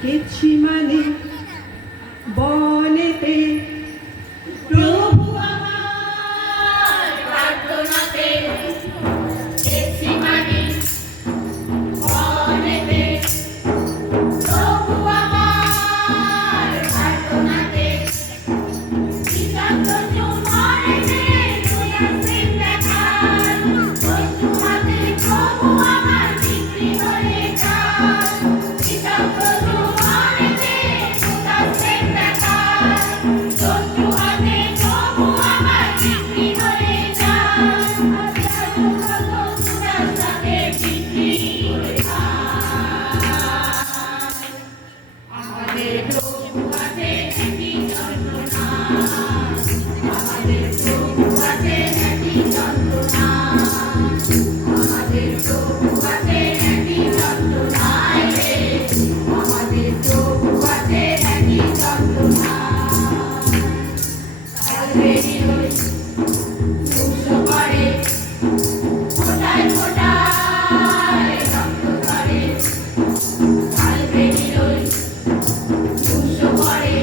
গেছিমানে বনেতে প্রভু আমার প্রার্থনাতে গেছিমানে বনেতে প্রভু আমার প্রার্থনাতে বিশান্ত চুম্বনেতে তুই আসেন দেখার বন্ধু হাতে প্রভু আমার বিক্রি হয়ে যায় বিশান্ত চুম্বনেতে তুই আসেন দেখার বন্ধু হাতে প্রভু আমার বিক্রি হয়ে যায় সাথে বিক্রি হয়ে যায় আমাদের প্রভু হাতে একই যন্ত্রণা আমাদের প্রভু হাতে একই যন্ত্রণা আমাদের প্রভু হাতে একই যন্ত্রণায় রে আমাদের প্রভু হাতে একই যন্ত্রণা কালবেরি রই ধ্বংস করে ফোটায় ফোটায় রক্ত করে কালবেরি রই ধ্বংস করে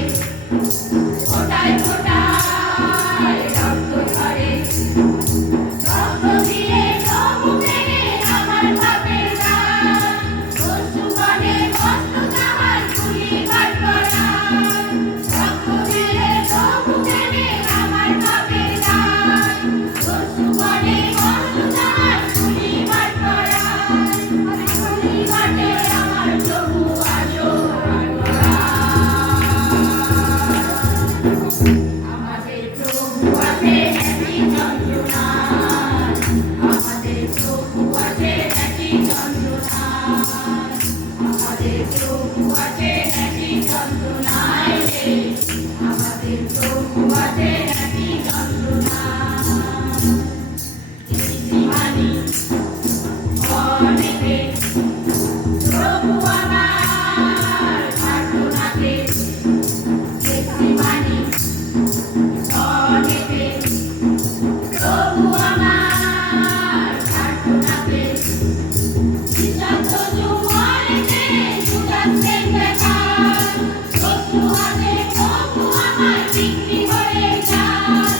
ফোটায় ফোটায় রক্ত করে রক্ত দিয়ে প্রভু কেনে আমার পাপের দায় পশু বনে বস্তু তাহার খুলিবার পরাণ রক্ত দিয়ে প্রভু কেনে আমার পাপের দায় পশু বনে বস্তু তাহার খুলিবার পরাণ খুলিবাতে আমার প্রভু আসো আমাদের প্রভু আছে একই যন্ত্রণা আমাদের প্রভু আছে একই যন্ত্রণা আমাদের প্রভু আছে একই যন্ত্রণায় রে আমাদের প্রভু আছে একই যন্ত্রণা গেছিমানে বনেতে প্রভু আমার প্রার্থনাতে গেছিমানে বনেতে প্রভু আমার প্রার্থনাতে বিশান্ত চুম্বনেতে তুই আসেন দেখার বন্ধু হাতে প্রভু আমার বিক্রি হয়ে যায়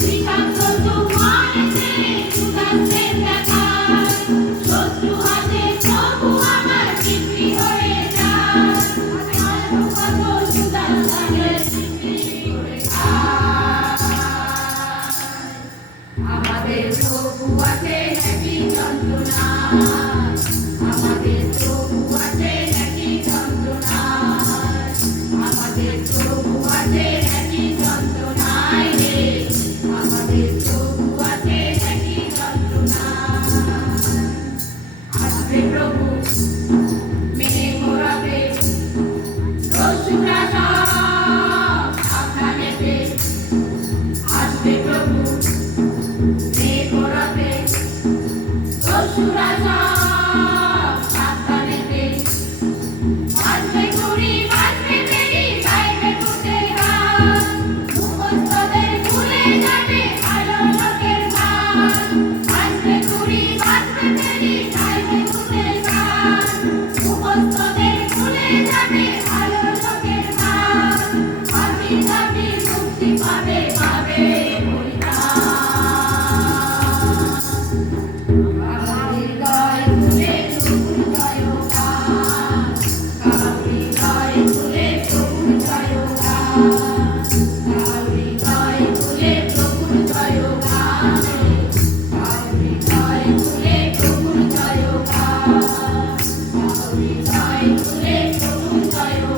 বিশান্ত চুম্বনেতে তুই আসেন দেখার শত্রু হাতে প্রভু আমার বিক্রি হয়ে যায় কত সুদান লাগে বিক্রি করে খায় আমাদের প্রভু আছে একই যন্ত্রণা আমাদের প্রভু আছে একই যন্ত্রণা আমাদের প্রভু আছে একই যন্ত্রণায় রে আমাদের প্রভু আছে একই যন্ত্রণা আসবে প্রভু মেনে ঘোরাবে দস্যুরা সব সাবধানেতে আসবে প্রভু মেনে ঘোরাবে দস্যুরা সব সাবধানেতে বাজবে ঘুড়ি বাজবে বেড়ি গাইবে কুটের গান মুখস্থদের ভুলে যাবে ভালো লোকের গান বাজবে ঘুড়ি বাজবে বেড়ি গাইবে কুটের গান মুখস্থদের ভুলে যাবে ভালো লোকের গান পাপি পাপি মুক্তি পাবে পাবে পরিত্রাণ আমার হৃদয় খুলে প্রভুর জয়গান কার হৃদয় খুলে প্রভুর জয়গান কার হৃদয় খুলে প্রভুর জয়গান কার হৃদয় খুলে প্রভুর জয়গান কার হৃদয় খুলে প্রভুর জয়গান